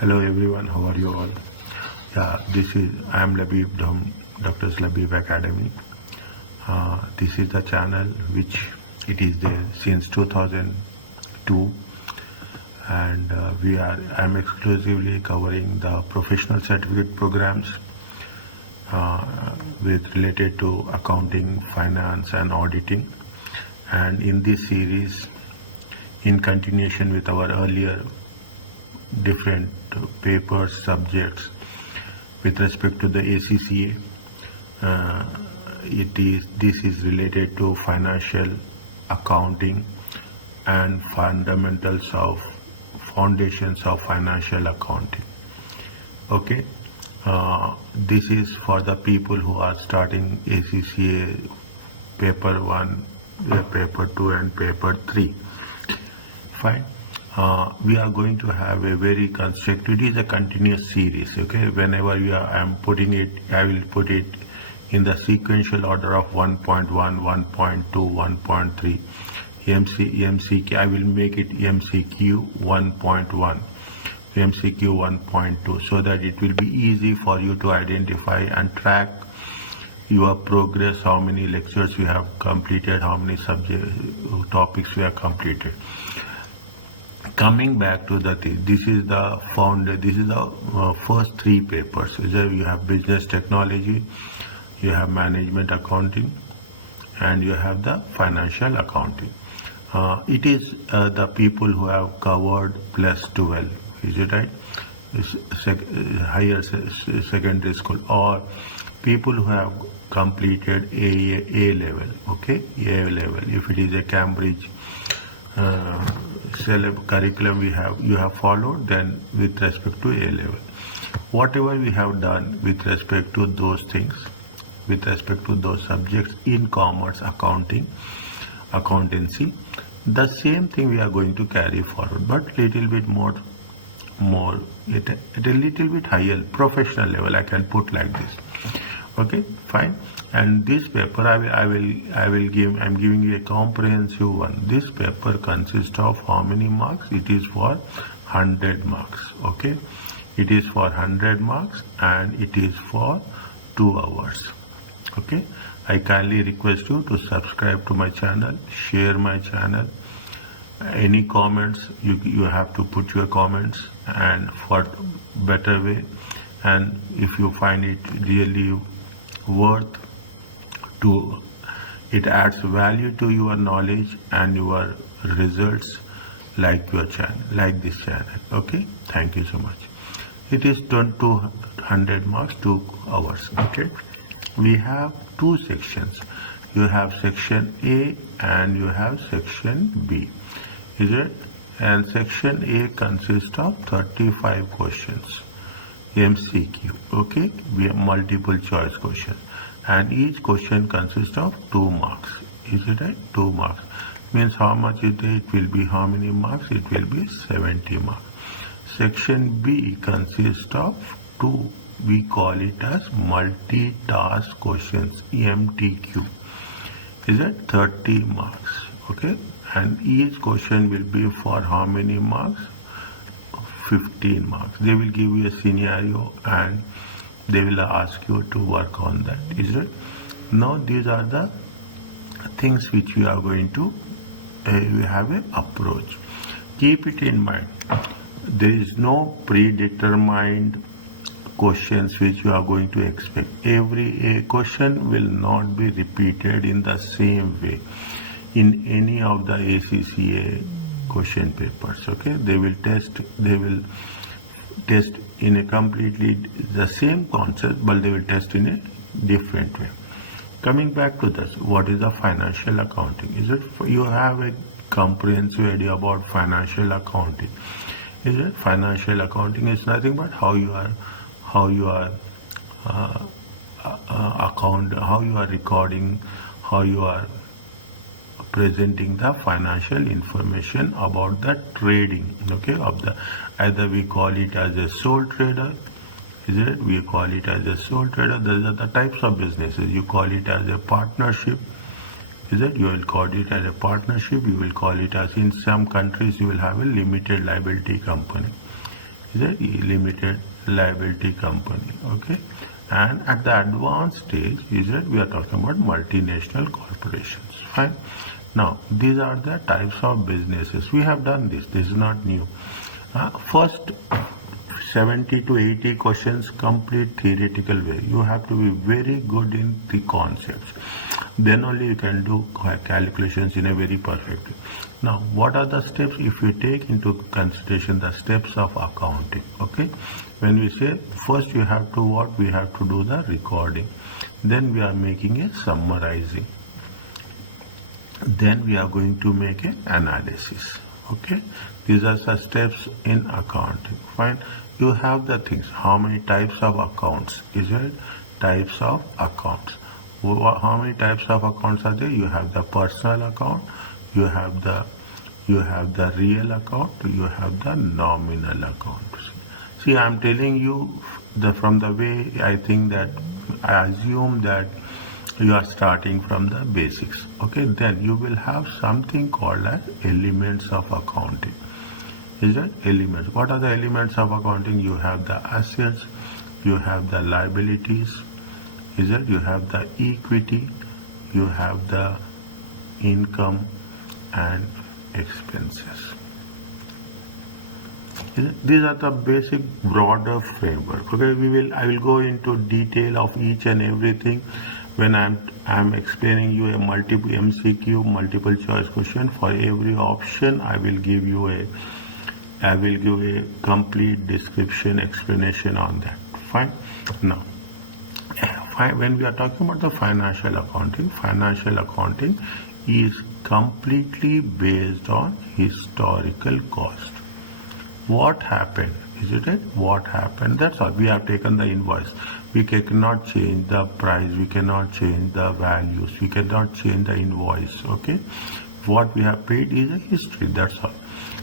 Hello everyone, how are you all? I am Labib from Dr. Labib Academy. This is the channel which it is there since 2002, and I am exclusively covering the professional certificate programs with related to accounting, finance and auditing. And in this series, in continuation with our earlier different papers, subjects with respect to the ACCA, this is related to financial accounting and foundations of financial accounting. Okay, this is for the people who are starting ACCA paper 1, paper 2 and paper 3. Fine. We are going to have a very constructive, it is a continuous series. Okay, whenever I am putting it, I will put it in the sequential order of 1.1, 1.2, 1.3. MCQ, I will make it MCQ 1.1, MCQ 1.2, so that it will be easy for you to identify and track your progress, how many lectures you have completed, how many topics you have completed. Coming back to the thing, this is the first 3 papers. You have business technology, you have management accounting, and you have the financial accounting. It is the people who have covered plus 12, is it right? Higher secondary school, or people who have completed A level. Okay, A level. If it is a Cambridge curriculum you have followed, then with respect to A level, whatever we have done with respect to those things, with respect to those subjects in commerce, accountancy, the same thing we are going to carry forward, but little bit more at a little bit higher professional level, I can put like this. Okay, fine. And this paper I'm giving you a comprehensive one. This paper consists of how many marks? It is for 100 marks. Okay, it is for 100 marks and it is for 2 hours. Okay, I kindly request you to subscribe to my channel, share my channel. Any comments, you have to put your comments, and for better way, and if you find it really worth to, it adds value to your knowledge and your results, like your channel, like this channel. Okay, thank you so much. It is 200 marks, 2 hours. Okay, we have 2 sections. You have section A and you have section B, is it? And section A consists of 35 questions, MCQ. Okay, we have multiple choice question, and each question consists of 2 marks. Is it right? 2 marks means how much it will be, how many marks? It will be 70 marks. Section B consists of 2, we call it as multi-task questions, MTQ. Is it 30 marks? Okay, and each question will be for how many marks? 15 marks. They will give you a scenario and they will ask you to work on that. Is it? Now these are the things which we are going to we have an approach. Keep it in mind. There is no predetermined questions which you are going to expect. Every question will not be repeated in the same way in any of the ACCA question papers. Okay, they will test in a completely the same concept, but they will test in a different way. Coming back to this, what is the financial accounting? Is it you have a comprehensive idea about financial accounting? Is it? Financial accounting is nothing but how you are recording, how you are presenting the financial information about the trading, okay, of the, either we call it as a sole trader, is it? We call it as a sole trader. Those are the types of businesses. You call it as a partnership, is it? You will call it as a partnership. You will call it as, in some countries you will have a limited liability company. is a limited liability company. Okay, and at the advanced stage is that we are talking about multinational corporations. Fine. Now these are the types of businesses. We have done this. This is not new. First 70 to 80 questions complete theoretical way. You have to be very good in the concepts. Then only you can do calculations in a very perfect way. Now, what are the steps? If we take into consideration the steps of accounting, okay? When we say first you have to what? We have to do the recording. Then we are making a summarizing. Then we are going to make an analysis. Okay, these are the steps in accounting. Fine. You have the things. How many types of accounts? Is it types of accounts? How many types of accounts are there? You have the personal account. You have the real account. You have the nominal account. See, I am telling you from the way I think that I assume that you are starting from the basics. Okay, then you will have something called as elements of accounting. Is that elements? What are the elements of accounting? You have the assets, you have the liabilities, is it? You have the equity, you have the income and expenses. These are the basic broader framework. Okay, I will go into detail of each and everything when I'm explaining you a multiple MCQ, multiple choice question. For every option, I will give a complete description, explanation on that. Fine. Now, when we are talking about the financial accounting is completely based on historical cost. What happened? Is it right? What happened? That's all. We have taken the invoice. We cannot change the price. We cannot change the values. We cannot change the invoice. Okay. What we have paid is a history. That's all.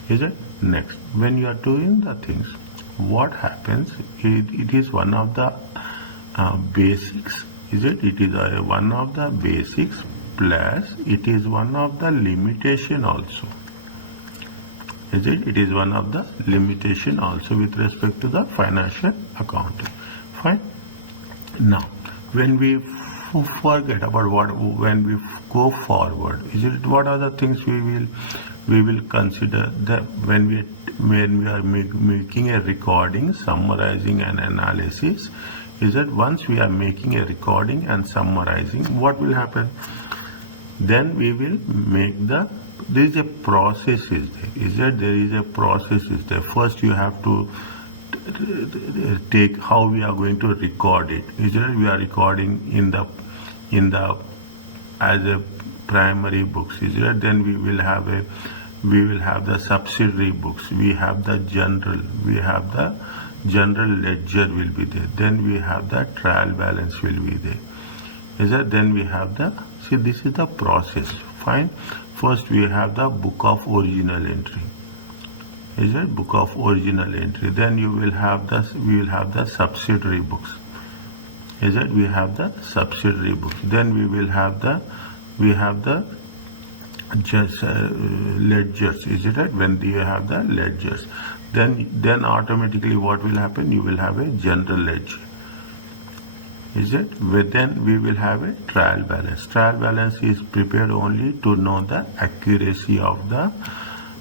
Is it? Next, when you are doing the things, what happens? It is one of the basics. Is it? It is one of the basics plus it is one of the limitation also. Is it? It is one of the limitation also with respect to the financial accounting. Fine. Now, when we forget about when we go forward, is it? What are the things we will consider that when we are making a recording, summarizing and analysis? Is that once we are making a recording and summarizing, what will happen? Then we will make there is a process is there. Is that there is a process is there? First you have to take how we are going to record it. Is that we are recording in the as a primary books. Is that then we will have the subsidiary books. We have the general ledger will be there. Then we have the trial balance will be there. Is that then we have this is the process. Fine. First we have the book of original entry. Is it? Book of original entry. Then we will have the subsidiary books. Is it? We have the subsidiary books. Then we have the ledgers. Is it right? When you have the ledgers, then automatically what will happen? You will have a general ledger. Is it? Then we will have a trial balance. Trial balance is prepared only to know the accuracy of the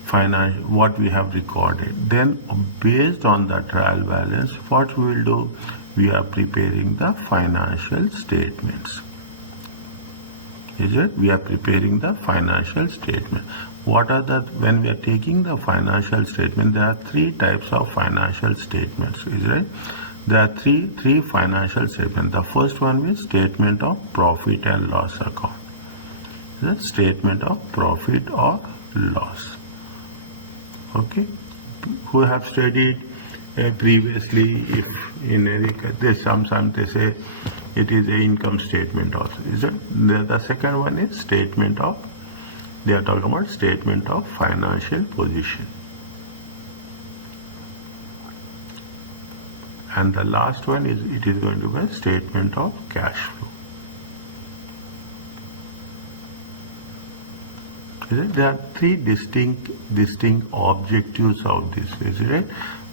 financial what we have recorded. Then based on the trial balance, what we will do? We are preparing the financial statements. Is it? We are preparing the financial statement. What are when we are taking the financial statement? There are three types of financial statements. Is it? There are three financial statements. The first one is statement of profit and loss account. The statement of profit or loss. Okay. Who have studied previously, if in any case, sometimes they say it is a income statement also. Is it? The second one is statement of. They are talking about statement of financial position. And the last one is it is going to be a statement of cash flow. Is it? There are three distinct objectives of this. Is it?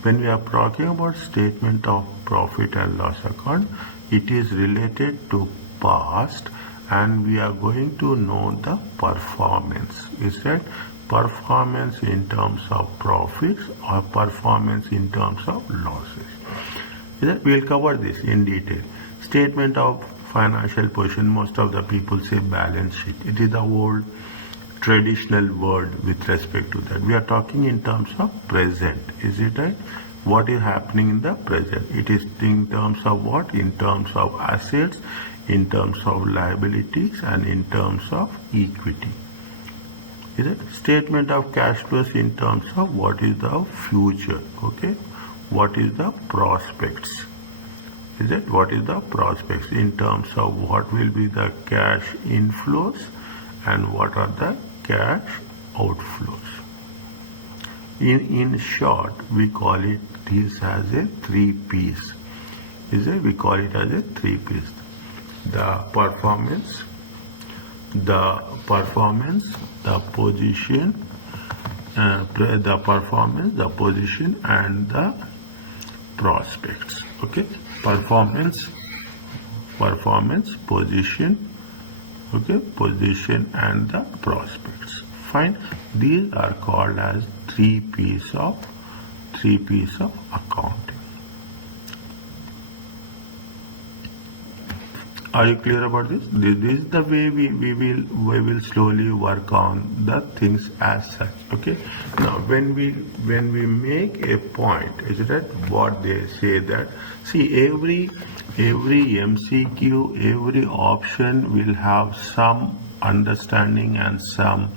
when we are talking about statement of profit and loss account, it is related to past, and we are going to know the performance. Is that performance in terms of profits or performance in terms of losses? Is that we'll cover this in detail. Statement of financial position, most of the people say balance sheet. It is the old traditional word with respect to that. We are talking in terms of present. Is it right? What is happening in the present? It is in terms of what? In terms of assets, in terms of liabilities, and in terms of equity. Is it? Statement of cash flows in terms of what is the future. Okay? What is the prospects? Is it? What is the prospects in terms of what will be the cash inflows and what are the cash outflows? In short, we call it this as a 3Ps. Is it? We call it as a 3Ps. The performance, the position, the position, and the prospects. Okay? Performance, position, okay, position, and the prospects. Fine. These are called as 3Ps of accounting. Are you clear about this? This is the way we will slowly work on the things as such. Okay. Now, when we make a point, is that what they say that see every MCQ, every option will have some understanding and some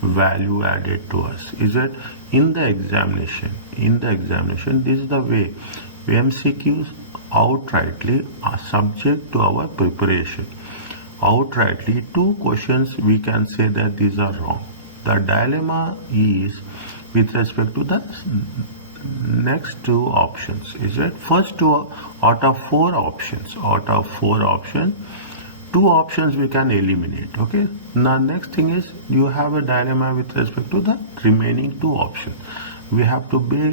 value added to us. Is that in the examination? This is the way MCQs outrightly are subject to our preparation. Outrightly, 2 questions we can say that these are wrong. The dilemma is with respect to the next 2 options. Is it? First 2 out of 4 options. 2 options we can eliminate. Okay. Now next thing is you have a dilemma with respect to the remaining 2 options. We have to be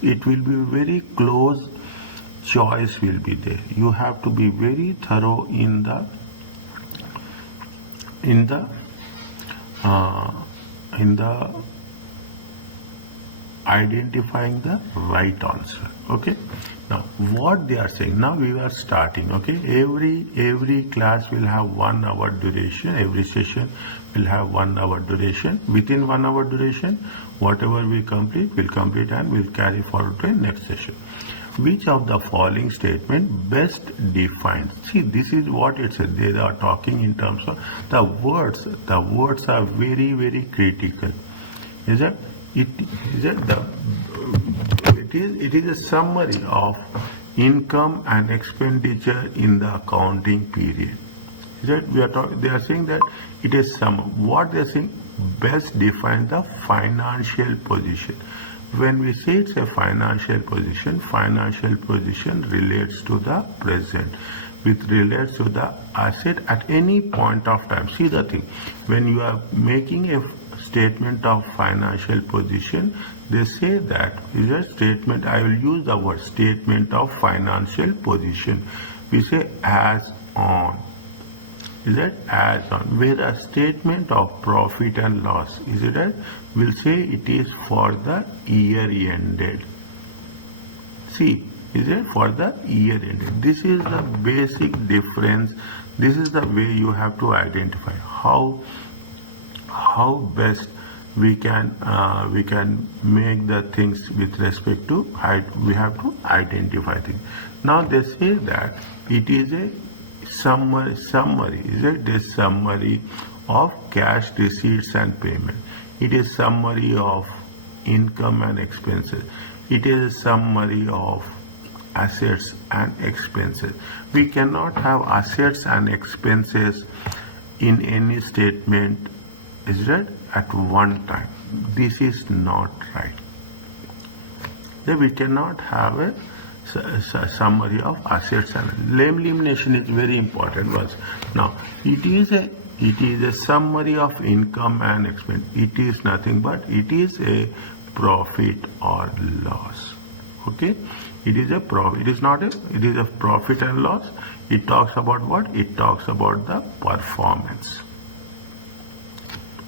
it will be very close choice will be there. You have to be very thorough in the identifying the right answer. Okay. Now what they are saying, now we are starting. Okay. Every class will have 1 hour duration. Every session will have 1 hour duration. Within 1 hour duration, whatever we complete, we'll complete and we'll carry forward to the next session. Which of the following statement best defines? See, this is what it says. They are talking in terms of the words. The words are very, very critical. Is that it? It is a summary of income and expenditure in the accounting period. Is that they are saying that it is what they are saying best defines the financial position. When we say it's a financial position relates to the present, which relates to the asset at any point of time. See the thing, when you are making a statement of financial position, they say that is a statement, I will use the word statement of financial position. We say as on. Is that as on? Whereas statement of profit and loss, is it that? We'll say it is for the year ended. See, is it for the year ended? This is the basic difference. This is the way you have to identify how best we can make the things with respect to we have to identify things. Now they say that it is a summary is it a summary of cash receipts and payment. It is summary of income and expenses. It is a summary of assets and expenses. We cannot have assets and expenses in any statement, is it, at one time. This is not right. Then we cannot have a summary of assets and elimination is very important once. Now it is a summary of income and expense. It is nothing but it is a profit or loss. Okay, it is a profit. It is not a. It is a profit and loss. It talks about what? It talks about the performance.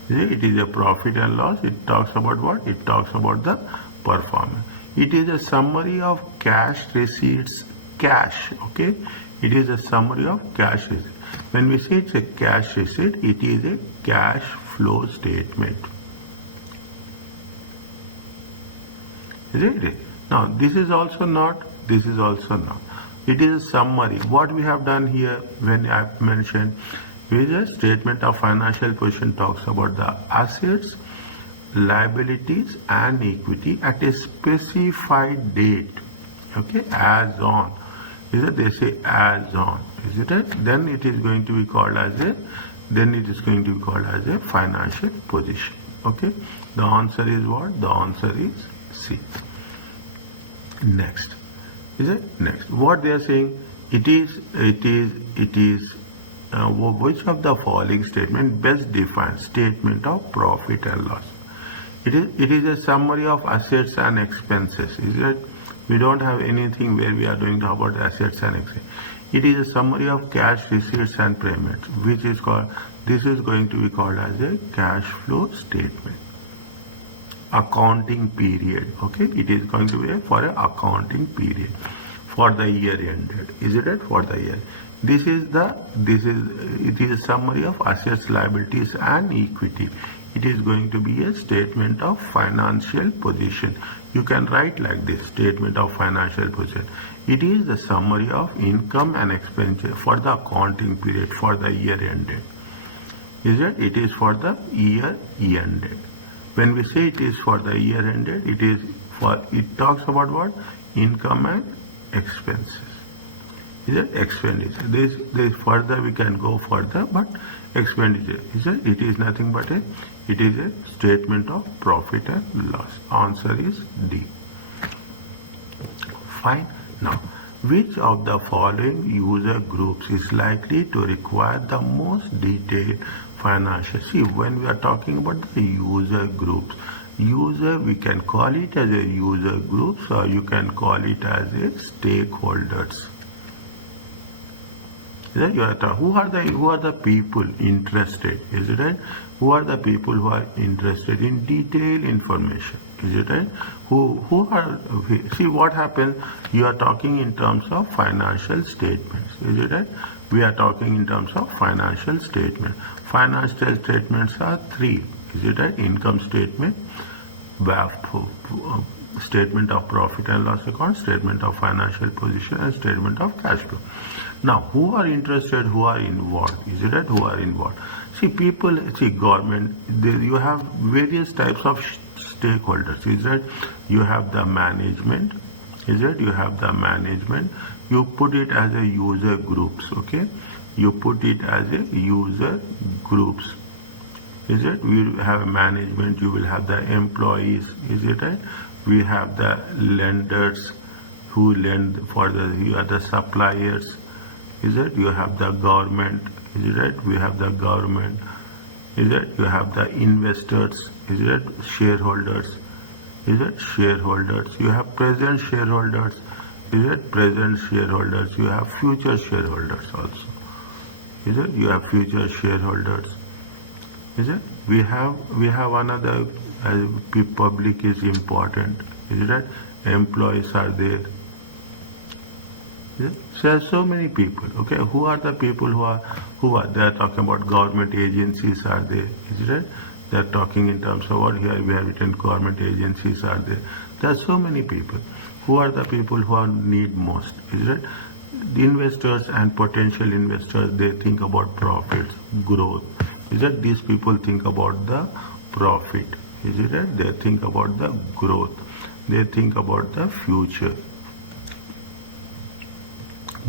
It is a profit and loss. It talks about what? It talks about the performance. It is a summary of cash receipts. Cash. Okay, it is a summary of cash receipts. When we say it's a cash receipt, it is a cash flow statement. Is it? Now this is also not. This is also not. It is a summary. What we have done here, when I have mentioned, is a statement of financial position talks about the assets, liabilities, and equity at a specified date. Okay, as on. Is it? They say as on. Is it? Then it is going to be called as a. Then it is going to be called as a financial position. Okay. The answer is what? The answer is C. Next. Is it? Next. What they are saying? It is. Which of the following statement best defines statement of profit and loss? It is a summary of assets and expenses. Is it? We don't have anything where we are doing about assets and expenses. It is a summary of cash receipts and payments, which is called. This is going to be called as a cash flow statement. Accounting period. Okay, it is going to be for an accounting period for the year ended. Is it? For the year. It is a summary of assets, liabilities, and equity. It is going to be a statement of financial position. You can write like this: statement of financial position. It is the summary of income and expenditure for the accounting period for the year ended. Is it? It is for the year ended. When we say it is for the year ended, it is for. It talks about what? Income and expenses. Is it? Expenditure. This further we can go further, but expenditure is it? It is nothing but a. It is a statement of profit and loss. Answer is D. Fine. Now, which of the following user groups is likely to require the most detailed financial? See, when we are talking about the user groups, we can call it as a user groups, or you can call it as a stakeholders. Who are the people interested? Is it right? Who are the people who are interested in detailed information? Is it right? See what happens? You are talking in terms of financial statements. Is it right? We are talking in terms of financial statement. Financial statements are three. Is it right? Income statement, statement of profit and loss account, statement of financial position, and statement of cash flow. Now, who are interested? Who are involved? Is it right? Who are involved? See, people. See, government. You have various types of stakeholders. Is it? You have the management. Is it? You have the management. You put it as a user groups. Okay. You put it as a user groups. Is it? We have management. You will have the employees. Is it right? We have the lenders who lend for the. You are the suppliers. Is it? You have the government. Is it right? We have the government. Is it? You have the investors. Is it? Shareholders. Is it? Shareholders. You have present shareholders. Is it? Present shareholders. You have future shareholders also. Is it? You have future shareholders. Is it? We have another. Public is important. Is it right? Employees are there. So there are so many people. Okay, who are the people who are they are talking about government agencies are there? Is it right? They are talking in terms of what here we have written government agencies are there. There are so many people. Who are the people who are need most? Is it right? The investors and potential investors, they think about profits, growth. Is it? These people think about the profit. Is it right? They think about the growth. They think about the future.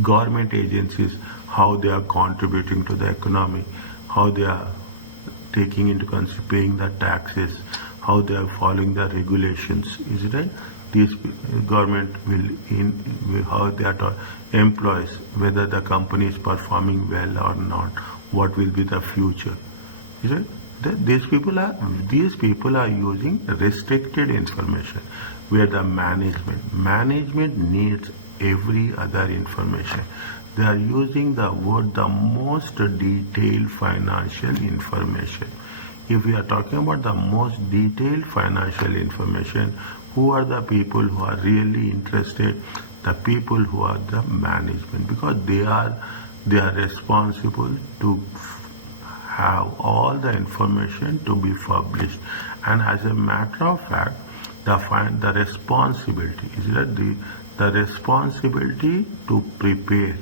Government agencies, how they are contributing to the economy, how they are taking into consideration paying the taxes, how they are following the regulations. Is it right? These government will how they are taught employees, whether the company is performing well or not, what will be the future. Is it? These people are using restricted information, where the management needs every other information. They are using the most detailed financial information. If we are talking about the most detailed financial information, who are the people who are really interested? The people who are the management, because they are responsible to have all the information to be published. And as a matter of fact, the responsibility is that the responsibility to prepare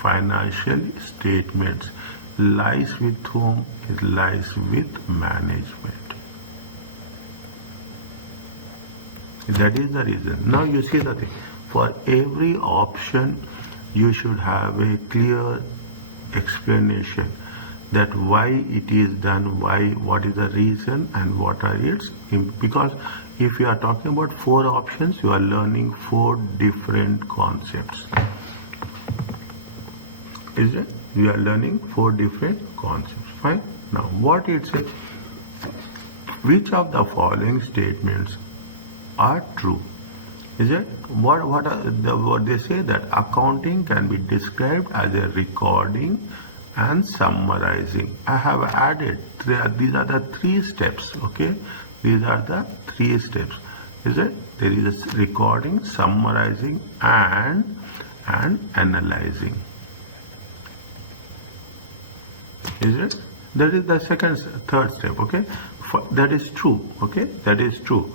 financial statements lies with whom? It lies with management. That is the reason. Now you see the thing. For every option, you should have a clear explanation that why it is done, what is the reason, and what are its. Because if you are talking about 4 options, you are learning 4 different concepts. Is it? We are learning 4 different concepts. Fine. Now, what it says? Which of the following statements are true? Is it? What they say, that accounting can be described as a recording and summarizing. I have added these are the 3 steps. Okay, these are the 3 steps. Is it? There is a recording, summarizing, and analyzing. Is it? That is the third step. Okay, that is true. Okay, that is true.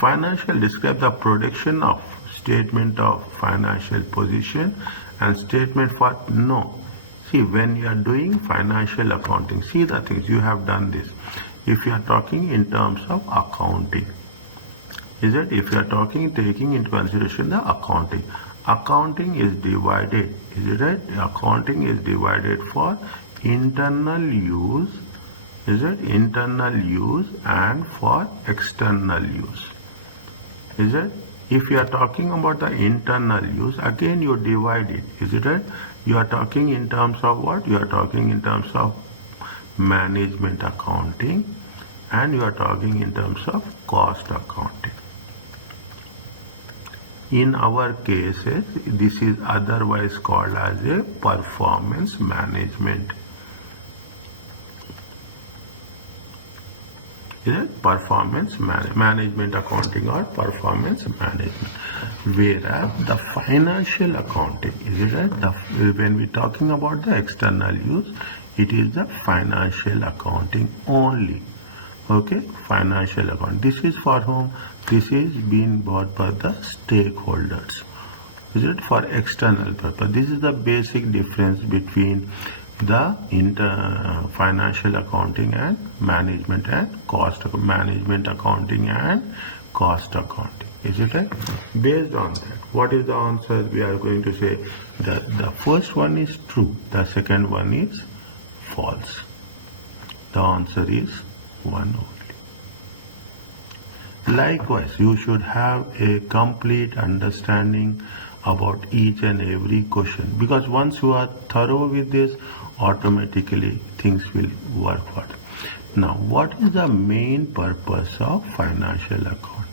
Financial describe the production of statement of financial position and statement for no. See, when you are doing financial accounting, see the things you have done this. If you are talking in terms of accounting, is it? If you are taking into consideration the accounting is divided. Is it right? Accounting is divided for internal use. Is it? Internal use and for external use. Is it? If you are talking about the internal use, again you divide it. Is it right? You are talking in terms of what? You are talking in terms of management accounting, and you are talking in terms of cost accounting. In our cases, this is otherwise called as a performance management. Is it? Performance management accounting or performance management. Whereas the financial accounting, is it right? When we're talking about the external use, it is the financial accounting only. Okay, financial account. This is for whom? This is being bought by the stakeholders. Is it? For external purpose. This is the basic difference between the financial accounting and management and cost management accounting and cost accounting. Is it right? Based on that, what is the answer? We are going to say that the first one is true, the second one is false. The answer is 1 only. Likewise, you should have a complete understanding about each and every question, because once you are thorough with this, automatically things will work for you. Now, what is the main purpose of financial accounting?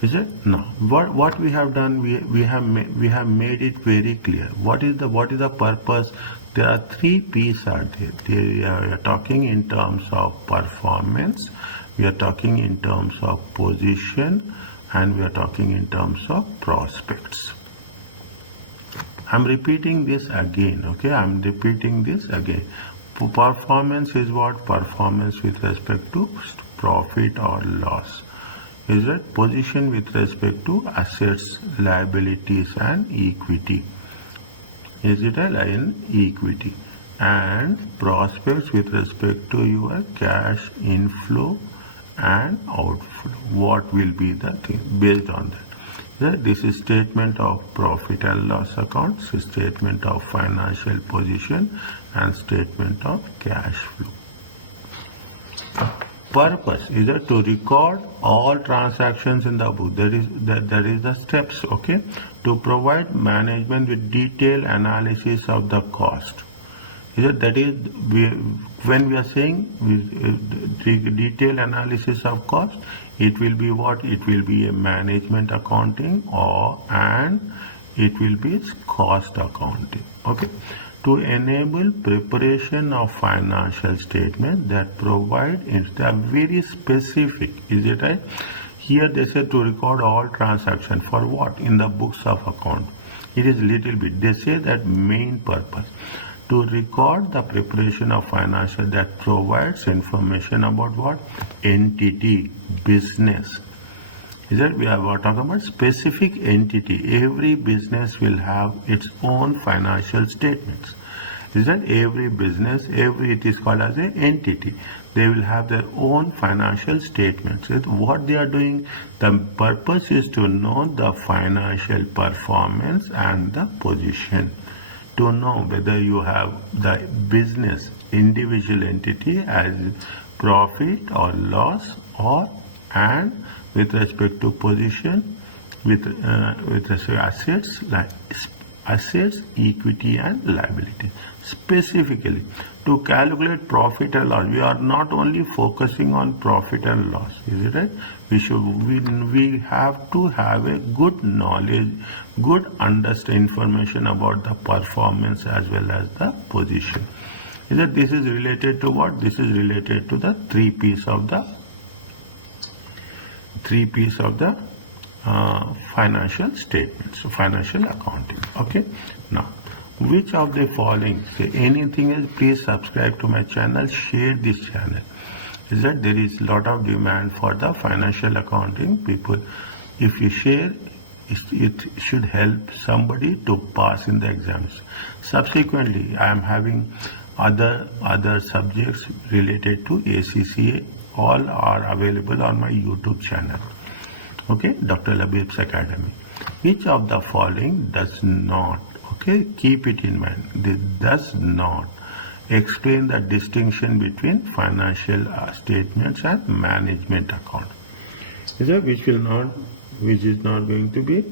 Is it? Now, what we have done, we have made it very clear. What is the purpose? There are 3 P's are there. We are talking in terms of performance, we are talking in terms of position, and we are talking in terms of prospects. I'm repeating this again. Okay, I'm repeating this again. Performance is what? Performance with respect to profit or loss. Is it? Position with respect to assets, liabilities, and equity. Is it? In equity. And prospects with respect to your cash inflow and outflow. What will be the thing based on that? This is statement of profit and loss account, statement of financial position, and statement of cash flow. purpose is that to record all transactions in the book. That is the steps, okay, to provide management with detailed analysis of the cost. When we are saying detailed analysis of cost, it will be what? It will be a management accounting and it will be cost accounting. Okay. To enable preparation of financial statement that provide, they are very specific, is it right? Here they say to record all transactions for what? In the books of account. It is little bit. They say that main purpose to record the preparation of financial that provides information about what? Entity, business. Is that we are talking about specific entity. Every business will have its own financial statements. Is that every business, it is called as an entity. They will have their own financial statements. What they are doing, the purpose is to know the financial performance and the position. To know whether you have the business individual entity as profit or loss and with respect to position, with respect to assets, like assets, equity and liability. Specifically, to calculate profit and loss, we are not only focusing on profit and loss, is it right? We have to have a good knowledge, good information about the performance as well as the position. Is that this is related to what? This is related to the three P's of the financial statements, so financial accounting. Okay. Now, which of the following, say anything else, please subscribe to my channel, share this channel. Is that there is a lot of demand for the financial accounting people. If you share, it should help somebody to pass in the exams. Subsequently, I am having other subjects related to ACCA. All are available on my YouTube channel. Okay, Dr. Labib's Academy. Which of the following does not, okay, keep it in mind, this does not explain the distinction between financial statements and management account? Is that which is not going to be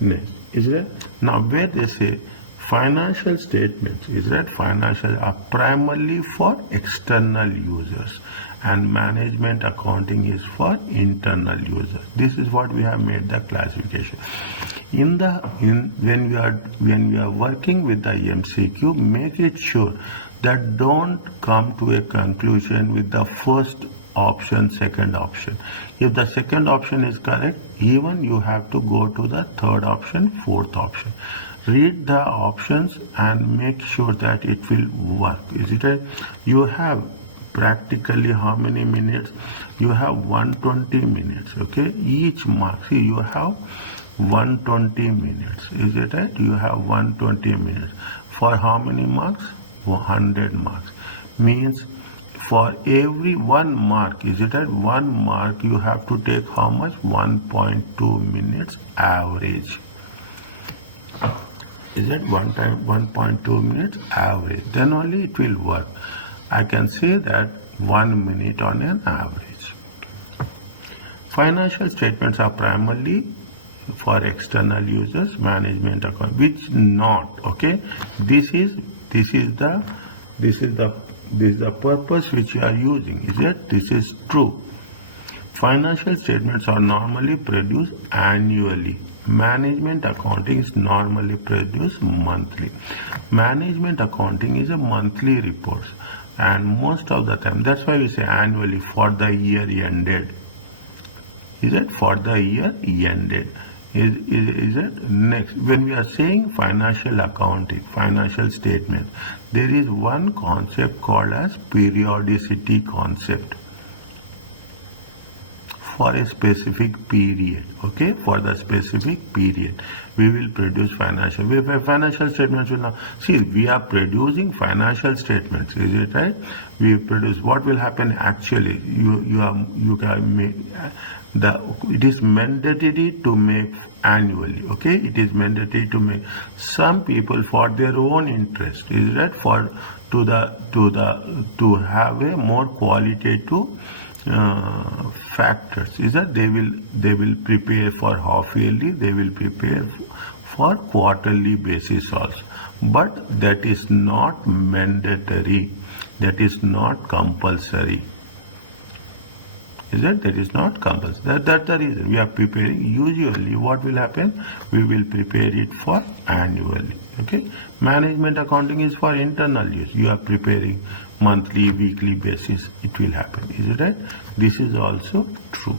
next? Is that now where they say financial statements, is that financial are primarily for external users and management accounting is for internal users. This is what we have made the classification. When we are working with the MCQ, make it sure that don't come to a conclusion with the first option, second option. If the second option is correct, even you have to go to the third option, fourth option. Read the options and make sure that it will work. Is it right? You have practically how many minutes? You have 120 minutes. Okay, each mark, see, you have 120 minutes. Is it right? You have 120 minutes. For how many marks? 100 marks. Means for every 1 mark, is it right? 1 mark you have to take how much? 1.2 minutes average. Is it 1.2 minutes average? Then only it will work. I can say that 1 minute on an average. Financial statements are primarily for external users, management account, which not, okay. This is the purpose which you are using. Is it? This is true. Financial statements are normally produced annually. Management accounting is normally produced monthly. Management accounting is a monthly report, and most of the time, that's why we say annually for the year ended. Is it for the year ended? Is it next? When we are saying financial accounting, financial statement, there is one concept called as periodicity concept. For a specific period, okay, for the specific period, we will produce financial statements. Will now see, we are producing financial statements. Is it right? We produce. What will happen actually? You can make it is mandatory to make annually. Okay, it is mandatory to make. Some people for their own interest, is that to have a more qualitative factors is that they will prepare for half yearly, they will prepare for quarterly basis also, but that is not mandatory, that is not compulsory. Is that is not compulsory. That's the reason we are preparing. Usually what will happen, we will prepare it for annually. Okay, management accounting is for internal use. You are preparing monthly, weekly basis, it will happen. Is it right? This is also true.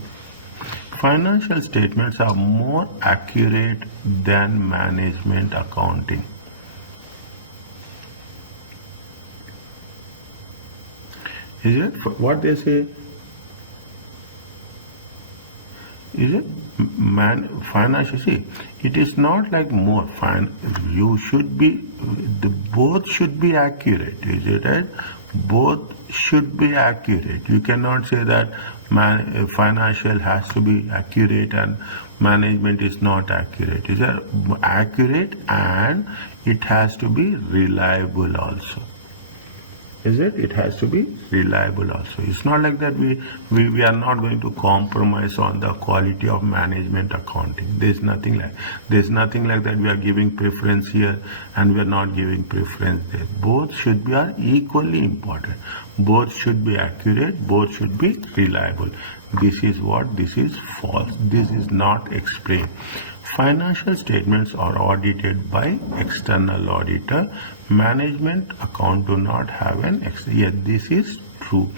Financial statements are more accurate than management accounting. Is it what they say? Is it financial? See, it is not like more fine. You should be, both should be accurate. Is it right? Both should be accurate. You cannot say that financial has to be accurate and management is not accurate. Is it accurate and it has to be reliable also. Is it? It has to be reliable also. It's not like that we are not going to compromise on the quality of management accounting. There's nothing like that. We are giving preference here and we are not giving preference there. Both should be are equally important. Both should be accurate. Both should be reliable. This is what? This is false. This is not explained. Financial statements are audited by external auditor. Management account do not have an external. Yes, this is true,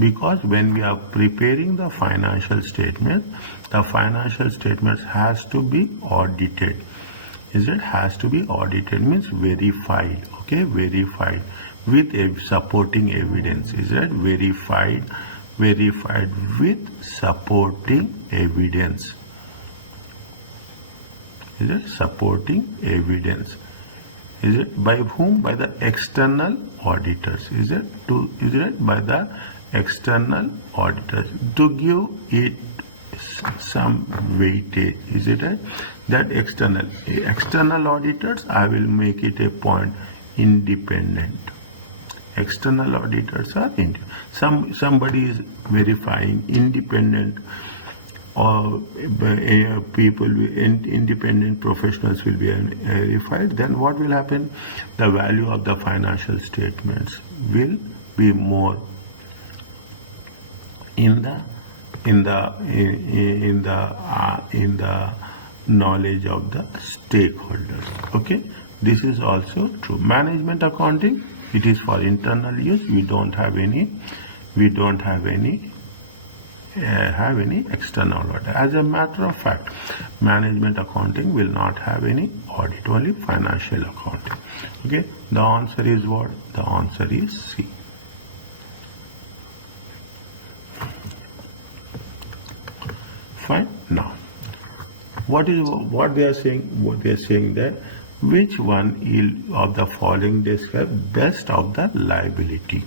because when we are preparing the financial statement, the financial statements has to be audited. Is it? Has to be audited means verified. Okay, verified with a supporting evidence. Is it? Verified with supporting evidence. Is it? Supporting evidence. Is it? By whom? By the external auditors. Is it? Is it? By the external auditors. To give it some weightage. Is it right? That external auditors, I will make it a point, independent. External auditors are independent. Somebody is verifying, independent or people, independent professionals will be verified. Then what will happen? The value of the financial statements will be more in the knowledge of the stakeholders. Okay, this is also true. Management accounting, it is for internal use. We don't have any external audit. As a matter of fact, management accounting will not have any audit, only financial accounting. Okay, the answer is what? The answer is C. Fine. Now, what they are saying? What they are saying that which one of the following describe best of the liability?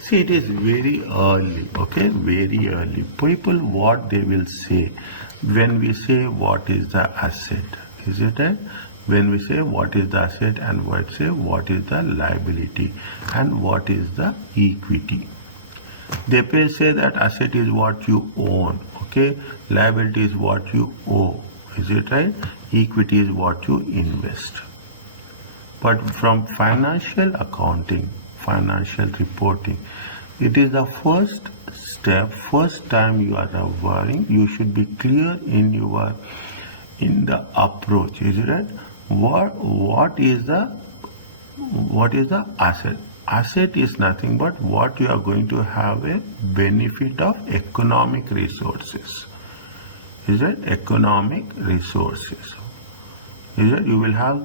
See, it is very early, okay, very early. People, what they will say when we say what is the asset, is it right? When we say what is the asset and what is the liability and what is the equity. They may say that asset is what you own, okay, liability is what you owe, is it right? Equity is what you invest. But from financial accounting, financial reporting, it is the first step. First time you are worrying, you should be clear in the approach. Is it right? What is the asset? Asset is nothing but what you are going to have a benefit of economic resources. Is it? Economic resources. Is it? You will have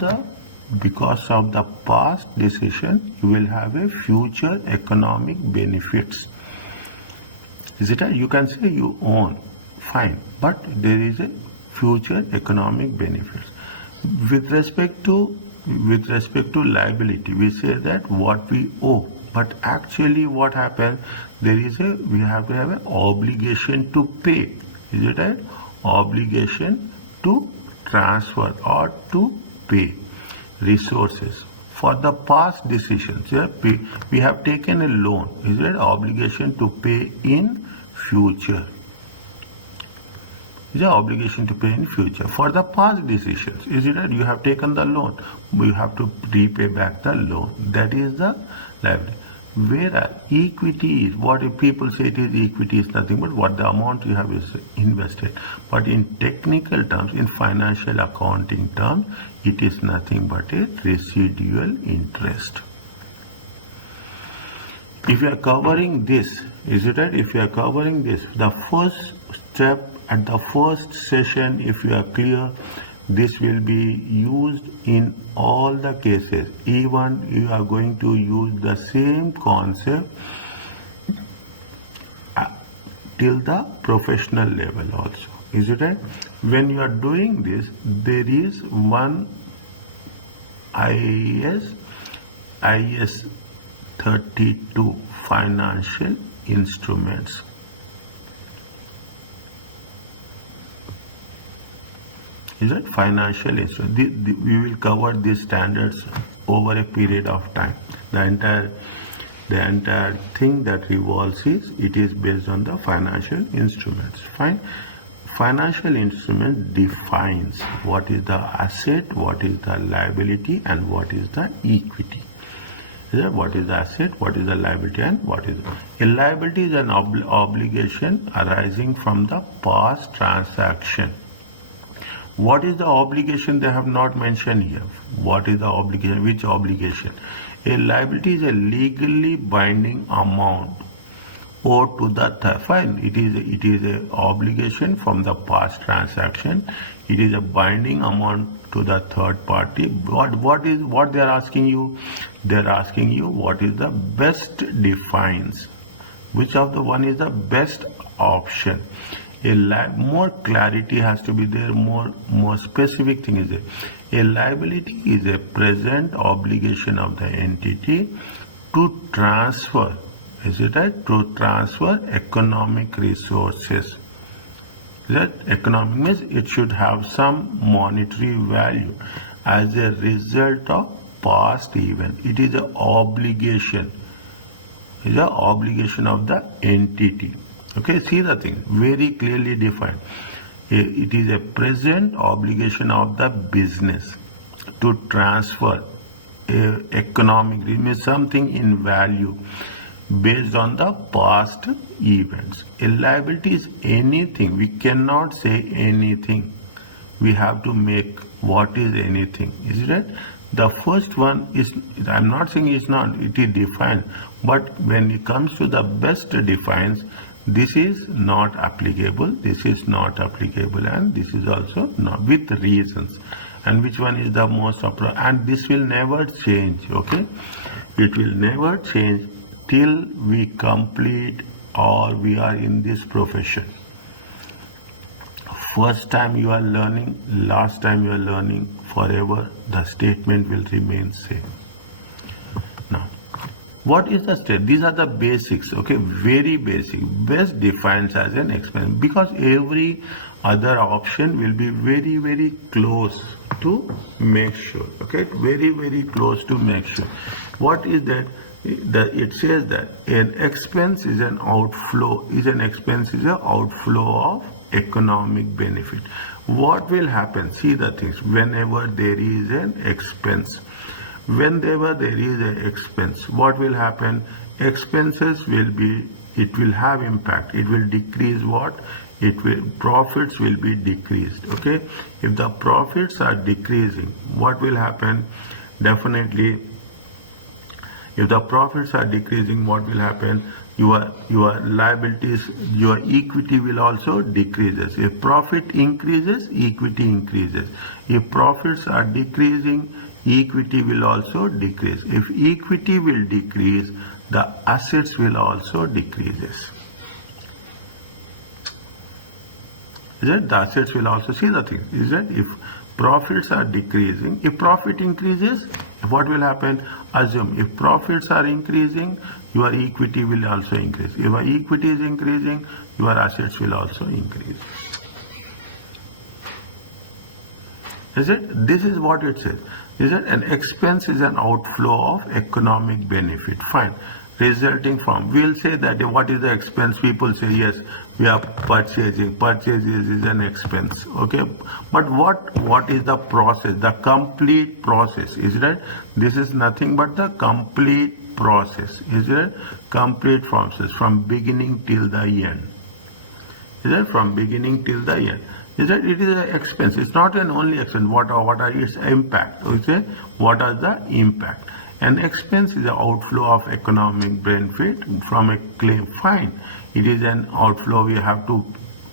because of the past decision, you will have a future economic benefits. Is it? You can say you own, fine, but there is a future economic benefits. With respect to liability, we say that what we owe, but actually what happens? We have to have an obligation to pay. Is it right? Obligation to transfer or to pay resources. for the past decisions. Yeah, we have taken a loan. Is it obligation to pay in future? Is an obligation to pay in future for the past decisions. Is it that you have taken the loan? You have to repay back the loan. That is the liability. Whereas equity is what if people say it is equity is nothing but what the amount you have is invested. But in technical terms, in financial accounting terms, it is nothing but a residual interest. If you are covering this, is it right? If you are covering this, the first step at the first session, if you are clear, this will be used in all the cases. Even you are going to use the same concept till the professional level also. Is it right? When you are doing this, there is one IAS 32 financial instruments. Is it financial instrument? We will cover these standards over a period of time. The entire thing that revolves it is based on the financial instruments. Fine. Financial instrument defines what is the asset, what is the liability, and what is the equity. What is the asset, what is the liability, and what is a liability is an obligation arising from the past transaction. What is the obligation they have not mentioned here? What is the obligation? Which obligation? A liability is a legally binding amount owed to the third. Fine. It is a obligation from the past transaction. It is a binding amount to the third party. What they are asking you? They are asking you what is the best defines. Which of the one is the best option? More clarity has to be there, more specific thing is there. A liability is a present obligation of the entity to transfer, is it right? To transfer economic resources. That economic means it should have some monetary value as a result of past event. It is an obligation. It is an obligation of the entity. Okay, see the thing, very clearly defined. It is a present obligation of the business to transfer economic, means something in value based on the past events. A liability is anything. We cannot say anything. We have to make what is anything. Is it right? The first one is, I'm not saying it's not, it is defined. But when it comes to the best defines, this is not applicable, this is not applicable, and this is also not, with reasons. And which one is the most appropriate? And this will never change, okay? It will never change till we complete or we are in this profession. First time you are learning, last time you are learning, forever the statement will remain same. Now, what is the state? These are the basics, okay, very basic. Best defines as an expense, because every other option will be very, very close to make sure, okay, very, very close to make sure. What is that? It says that an expense is an outflow, an outflow of economic benefit. What will happen? See the things, whenever there is an expense. Whenever there is an expense, what will happen? Expenses will be, it will have impact. It will decrease what? Profits will be decreased. Okay? If the profits are decreasing, what will happen? Definitely, if the profits are decreasing, what will happen? Your liabilities, your equity will also decreases. If profit increases, equity increases. If profits are decreasing, equity will also decrease. If equity will decrease, the assets will also decreases. Is it? The assets will also, see the thing, is that if profits are decreasing, if profit increases, what will happen? Assume if profits are increasing, your equity will also increase. If your equity is increasing, your assets will also increase. Is it? This is what it says. Is it? An expense is an outflow of economic benefit. Fine. Resulting from, we'll say that what is the expense? People say, yes, we are purchasing. Purchases is an expense. Okay. But what is the process? The complete process. Is it? This is nothing but the complete process. Is it? Complete process from beginning till the end. Is it? From beginning till the end. Is that it is an expense? It's not an only expense. What are its impact? Okay, what are the impact? An expense is an outflow of economic benefit from a claim. Fine, it is an outflow. We have to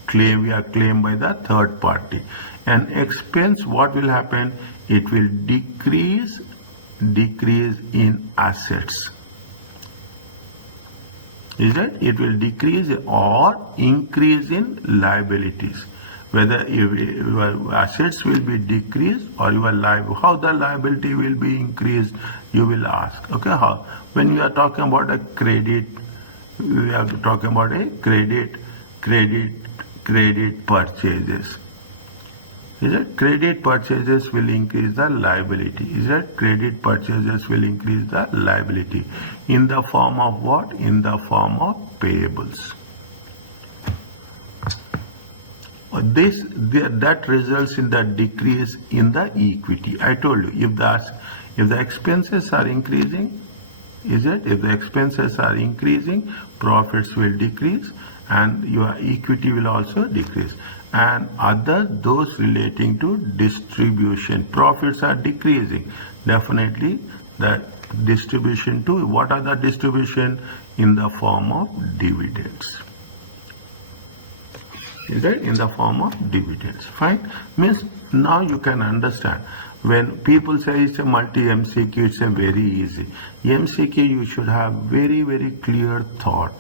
claim. We are claimed by the third party. An expense, what will happen? It will decrease in assets. Is that it will decrease or increase in liabilities? Whether your assets will be decreased or your liability, how the liability will be increased, you will ask. Okay, how? When you are talking about a credit, we are talking about a credit purchases. Is it? Credit purchases will increase the liability. Is it? Credit purchases will increase the liability. In the form of what? In the form of payables. That results in the decrease in the equity. I told you, if the expenses are increasing, is it? If the expenses are increasing, profits will decrease and your equity will also decrease. And those relating to distribution, profits are decreasing. Definitely the distribution too. What are the distribution? In the form of dividends. Is that? In the form of dividends. Fine. Means now you can understand. When people say it's a multi-MCQ, it's a very easy. MCQ, you should have very, very clear thought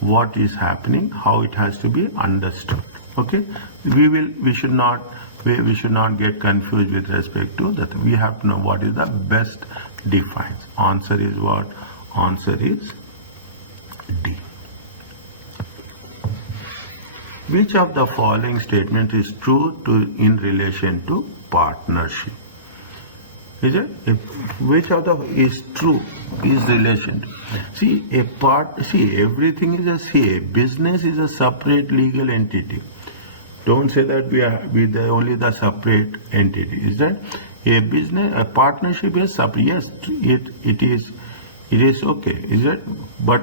what is happening, how it has to be understood. Okay. We should not get confused with respect to that. We have to know what is the best defines. Answer is what? Answer is D. Which of the following statement is true in relation to partnership? Is it? Which of the is true is relation to? See, everything is a business is a separate legal entity. Don't say that we are only the separate entity. Is that a partnership is separate? Yes, it is okay. Is it? But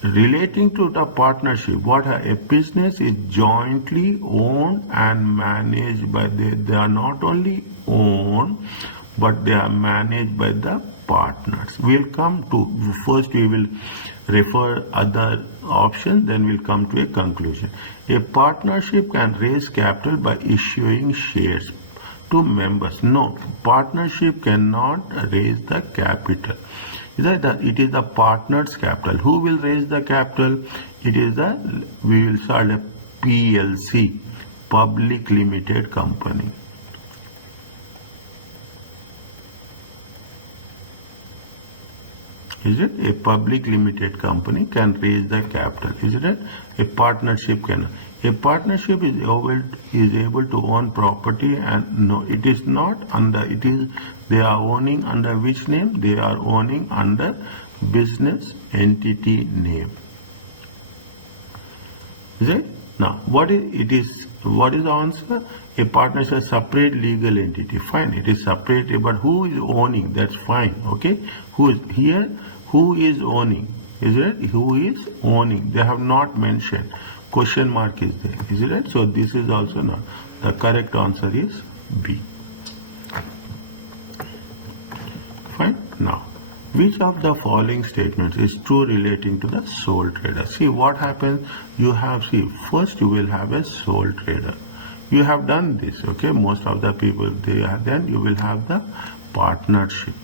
relating to the partnership, a business is jointly owned and managed by they are not only owned but they are managed by the partners. We'll come to, first we will refer other options, then we'll come to a conclusion. A partnership can raise capital by issuing shares to members. No, partnership cannot raise the capital. It is the partner's capital. Who will raise the capital? We will start a PLC, public limited company. Is it? A public limited company can raise the capital. Is it? A partnership cannot. A partnership is able to own property, and no, it is not under. They are owning under which name? They are owning under business entity name. Is it? Now, what is the answer? A partnership is a separate legal entity. Fine, it is separate, but who is owning? That's fine. Okay, who is here? Who is owning? Is it? Who is owning? They have not mentioned. Question mark is there. Is it right? So this is also not. The correct answer is B. Fine. Now, which of the following statements is true relating to the sole trader? See what happens. First you will have a sole trader. You have done this. Okay. Most of the people then you will have the partnership.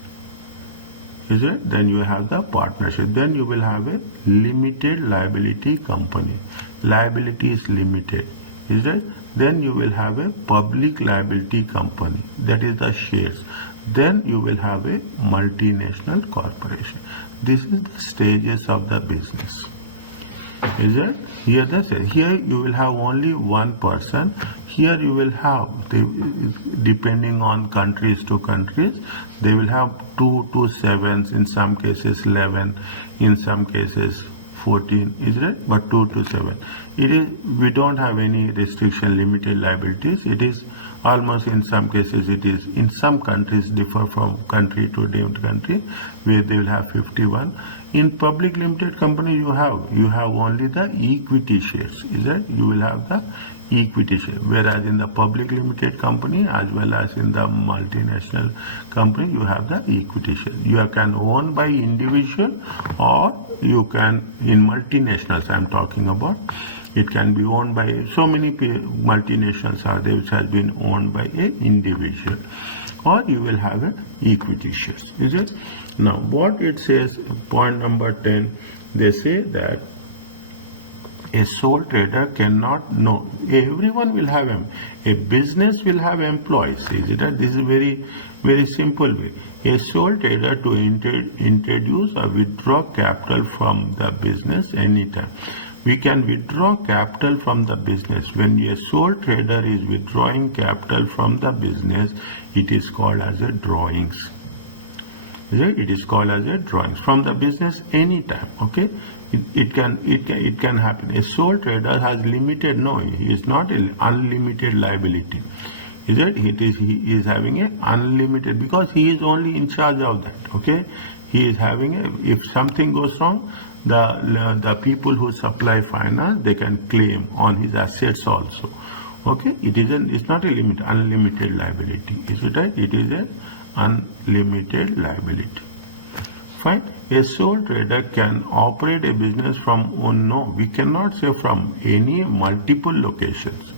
Is it? Then you have the partnership. Then you will have a limited liability company. Liability is limited. Is it? Then you will have a public liability company. That is the shares. Then you will have a multinational corporation. This is the stages of the business. Is it? Here that's it. Here you will have only one person. Here you will have, depending on countries to countries, they will have 2 to 7s, in some cases 11, in some cases 14, is it? But 2 to 7. It is, we don't have any restriction, limited liabilities. It is almost, in some cases it is, in some countries differ from country to different country, where they will have 51. In public limited company you have only the equity shares, is it? You will have the equity share, whereas in the public limited company as well as in the multinational company you have the equity share. You can own by individual, or you can, in multinationals I am talking about, it can be owned by, so many multinationals are there which has been owned by an individual, or you will have an equity shares, is it? Now what it says, point number 10, they say that a sole trader cannot, no, everyone will have a business will have employees, is it? This is a very simple way. A sole trader to introduce or withdraw capital from the business anytime. We can withdraw capital from the business. When a sole trader is withdrawing capital from the business, it is called as a drawings. It is called as a drawings from the business anytime. Okay, it can happen. A sole trader has limited, no, he is not an unlimited liability. Is it? He is having a unlimited, because he is only in charge of that. Okay, he is having a, if something goes wrong, the people who supply finance, they can claim on his assets also. Okay, it's not a unlimited liability. Is it right? It is an unlimited liability. Fine. A sole trader can operate a business from, oh no, we cannot say from any multiple locations.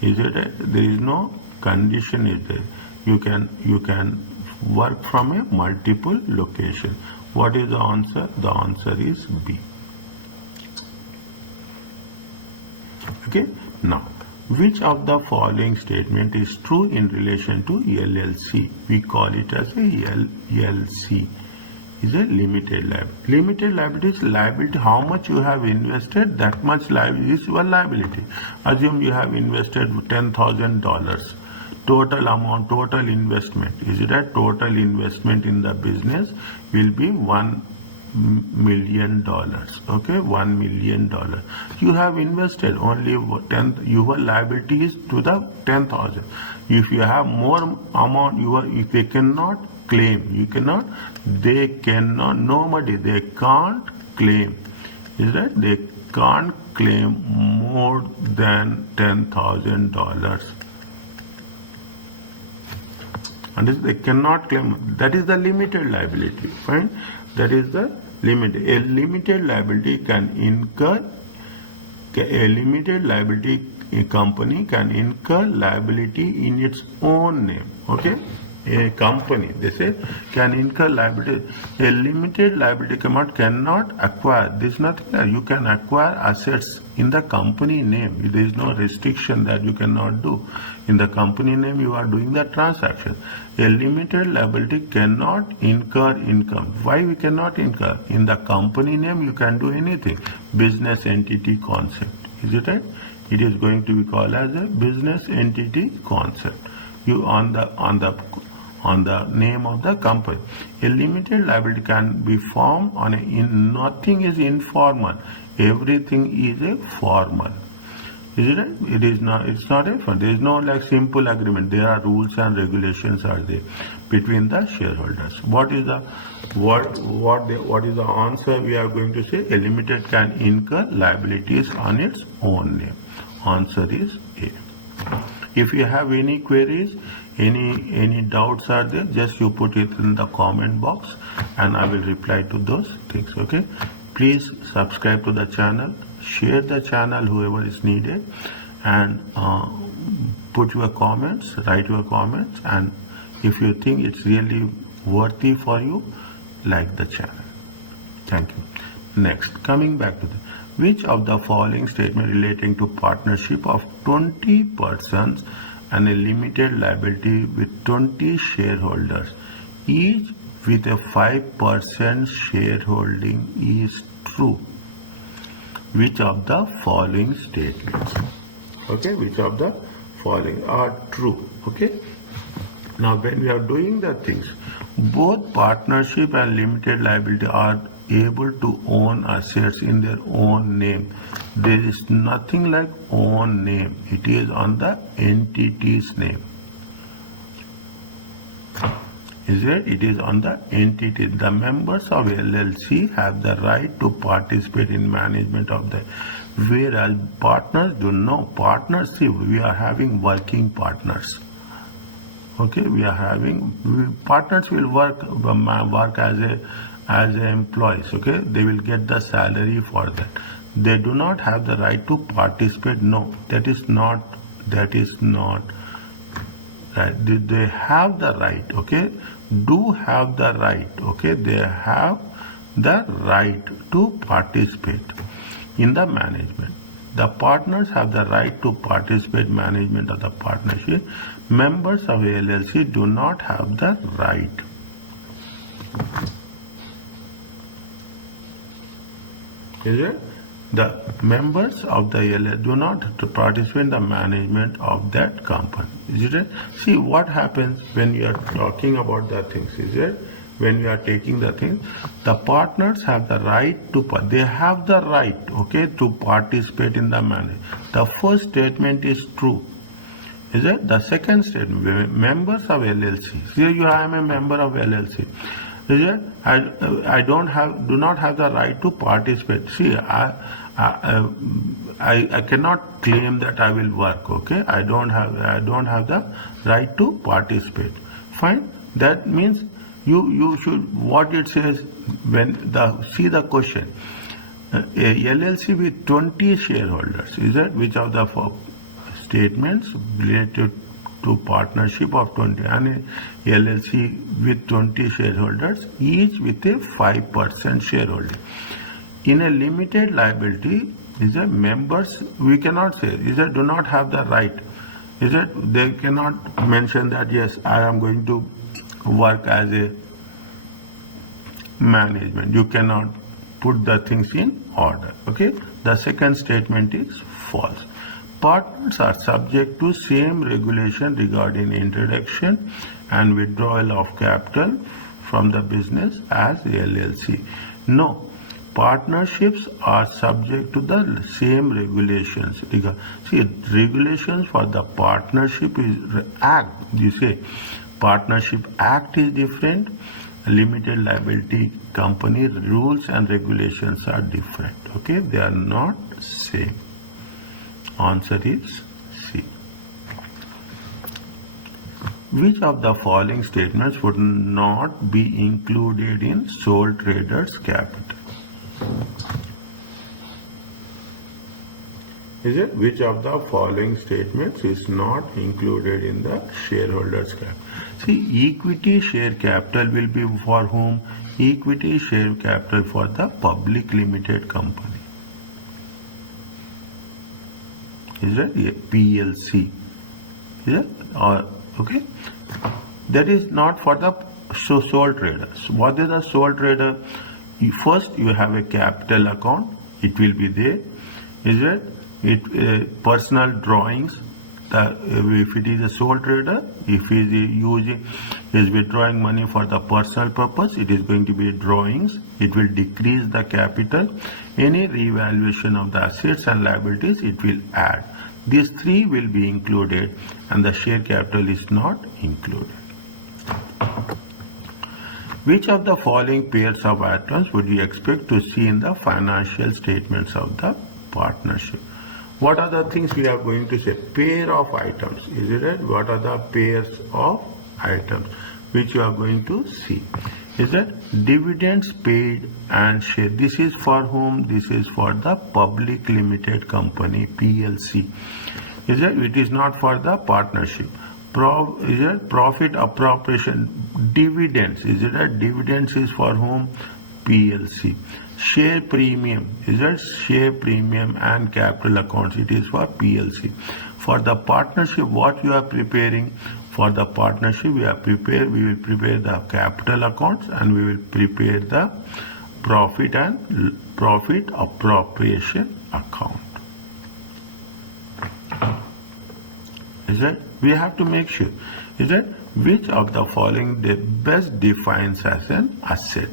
Is it right? There is no condition is there. You can work from a multiple location. What is the answer? The answer is B. Okay. Now, which of the following statement is true in relation to LLC? We call it as a LLC. Is a limited liability. Limited liability is liability. How much you have invested, that much liability is your liability. Assume you have invested $10,000. Total amount, total investment, is it a total investment in the business will be $1 million. Okay, $1 million. You have invested only 10, your liability is to the 10,000. If you have more amount, if they cannot claim, they cannot, nobody, they can't claim. Is that they can't claim more than $10,000. And they cannot claim. That is the limited liability. Fine. That is the limit. A limited liability can incur. A limited liability company can incur liability in its own name. Okay. A company, they say, can incur liability. A limited liability cannot acquire. There is nothing there. You can acquire assets in the company name. There is no restriction that you cannot do. In the company name, you are doing the transaction. A limited liability cannot incur income. Why we cannot incur? In the company name, you can do anything. Business entity concept. Is it right? It is going to be called as a business entity concept. You on the name of the company. A limited liability can be formed on nothing is informal. Everything is a formal. Is it right? It is not. It's not a fun. There is no like simple agreement. There are rules and regulations are there between the shareholders. What is the answer we are going to say? A limited can incur liabilities on its own name. Answer is A. If you have any queries, any doubts are there, just you put it in the comment box and I will reply to those things. Okay, please subscribe to the channel, share the channel whoever is needed, and put your comments, write your comments, and if you think it's really worthy for you, like the channel. Thank you. Next, coming back to which of the following statement relating to partnership of 20 persons and a limited liability with 20 shareholders, each with a 5% shareholding, is true? which of the following statements, okay, which of the following are true. Okay, now when we are doing the things, both partnership and limited liability are able to own assets in their own name. There is nothing like own name, it is on the entity's name. Is it? It is on the entity. The members of LLC have the right to participate in management of the, whereas partners do not. Partnership, we are having working partners. Okay, we are having partners will work as a employees. Okay, they will get the salary for that. They do not have the right to participate. No, that is not right. They have the right, okay, do have the right, okay, they have the right to participate in the management. The partners have the right to participate in management of the partnership. Members of LLC do not have the right. Is it? The members of the LLC do not have to participate in the management of that company. Is it? See what happens when you are talking about the things. Is it? When we are taking the things, the partners have the right to, they have the right, okay, to participate in the management. The first statement is true. Is it? The second statement, members of LLC. See, I am a member of LLC. Is it? I do not have the right to participate. See, I cannot claim that I will work. Okay, I don't have the right to participate. Fine. That means you should, what it says when see the question. A LLC with 20 shareholders. Is that which of the statements related to partnership of 20 and a LLC with 20 shareholders, each with a 5% shareholding. In a limited liability, is that members, we cannot say, is that do not have the right. Is that they cannot mention that yes, I am going to work as a management. You cannot put the things in order. Okay. The second statement is false. Partners are subject to same regulation regarding introduction and withdrawal of capital from the business as LLC. No, partnerships are subject to the same regulations. See, regulations for the partnership is act. You say partnership act is different. Limited liability company rules and regulations are different. Okay, they are not same. Answer is C. Which of the following statements would not be included in sole trader's capital? Is it? Which of the following statements is not included in the shareholders' capital? See, equity share capital will be for whom? Equity share capital for the public limited company. Is that a PLC? Is it? Or okay? That is not for the sole traders. What is a sole trader? First, you have a capital account. It will be there. Is it? Personal drawings. If it is a sole trader, if he is withdrawing money for the personal purpose, it is going to be drawings. It will decrease the capital. Any revaluation of the assets and liabilities, it will add. These three will be included, and the share capital is not included. Which of the following pairs of items would you expect to see in the financial statements of the partnership? What are the things we are going to say? Pair of items. Is it right? What are the pairs of items which you are going to see? Is that dividends paid and share? This is for whom? This is for the public limited company, PLC. Is that? It is not for the partnership. Is it profit appropriation? Dividends. Is it that? Dividends is for whom? PLC. Share premium. Is that? Share premium and capital accounts. It is for PLC. For the partnership, what you are preparing? For the partnership, we will prepare the capital accounts and we will prepare the profit and profit appropriation account. Is that we have to make sure is that which of the following best defines as an asset.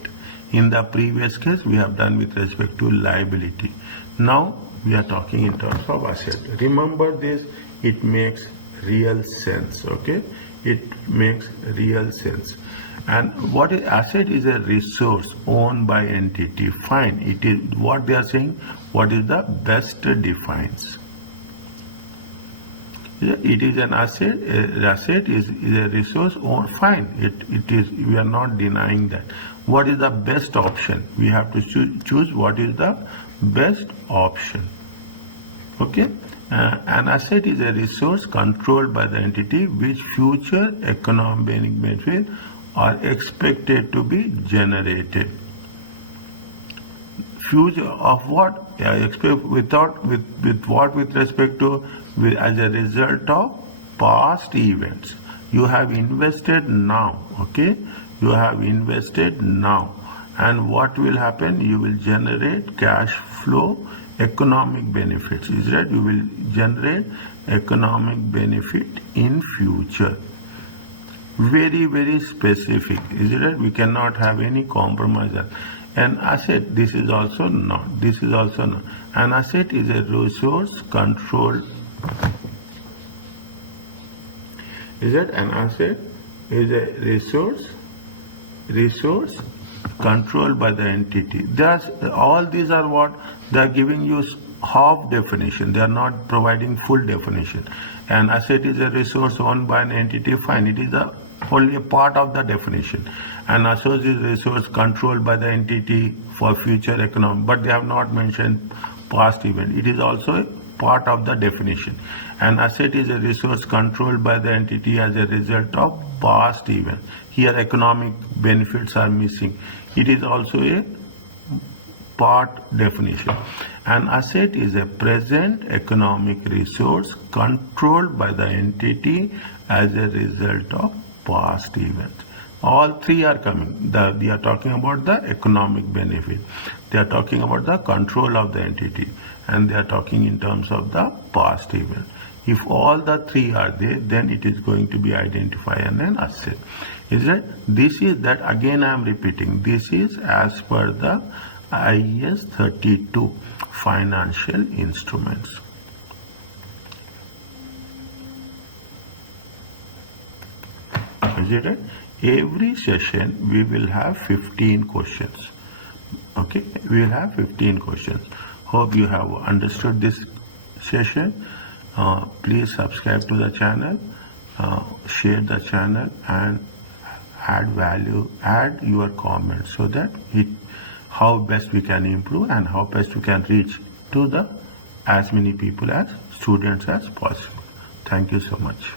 In the previous case we have done with respect to liability. Now we are talking in terms of asset. Remember this, it makes real sense. Okay, it makes real sense. And what is asset is a resource owned by entity. Fine, it is what they are saying. What is the best defines. It is an asset. Asset is a resource owned. Fine, it is. We are not denying that. What is the best option? We have to choose what is the best option. Okay, an asset is a resource controlled by the entity which future economic benefits are expected to be generated. Future of what? Expect with what with respect to as a result of past events. You have invested now. Okay, you have invested now, and what will happen? You will generate cash flow, economic benefits. Is that you will generate economic benefit in future. Very, very specific. Is it right? We cannot have any compromise. An asset, this is also not. This is also not. An asset is a resource controlled. Is it an asset? Is a resource controlled by the entity. All these are what they are giving you half definition. They are not providing full definition. An asset is a resource owned by an entity. Fine, it is only a part of the definition. An asset is a resource controlled by the entity for future economic, but they have not mentioned past event. It is also a part of the definition. An asset is a resource controlled by the entity as a result of past event. Here economic benefits are missing. It is also a part definition. An asset is a present economic resource controlled by the entity as a result of past events. All three are coming. They are talking about the economic benefit. They are talking about the control of the entity, and they are talking in terms of the past event. If all the three are there, then it is going to be identified as an asset. Is it? This is that again I am repeating. This is as per the IAS 32 financial instruments. Is it right? Every session we will have 15 questions. Okay, we will have 15 questions. Hope you have understood this session. Please subscribe to the channel, share the channel, and add value, add your comments so that how best we can improve and how best we can reach to the as many people as students as possible. Thank you so much.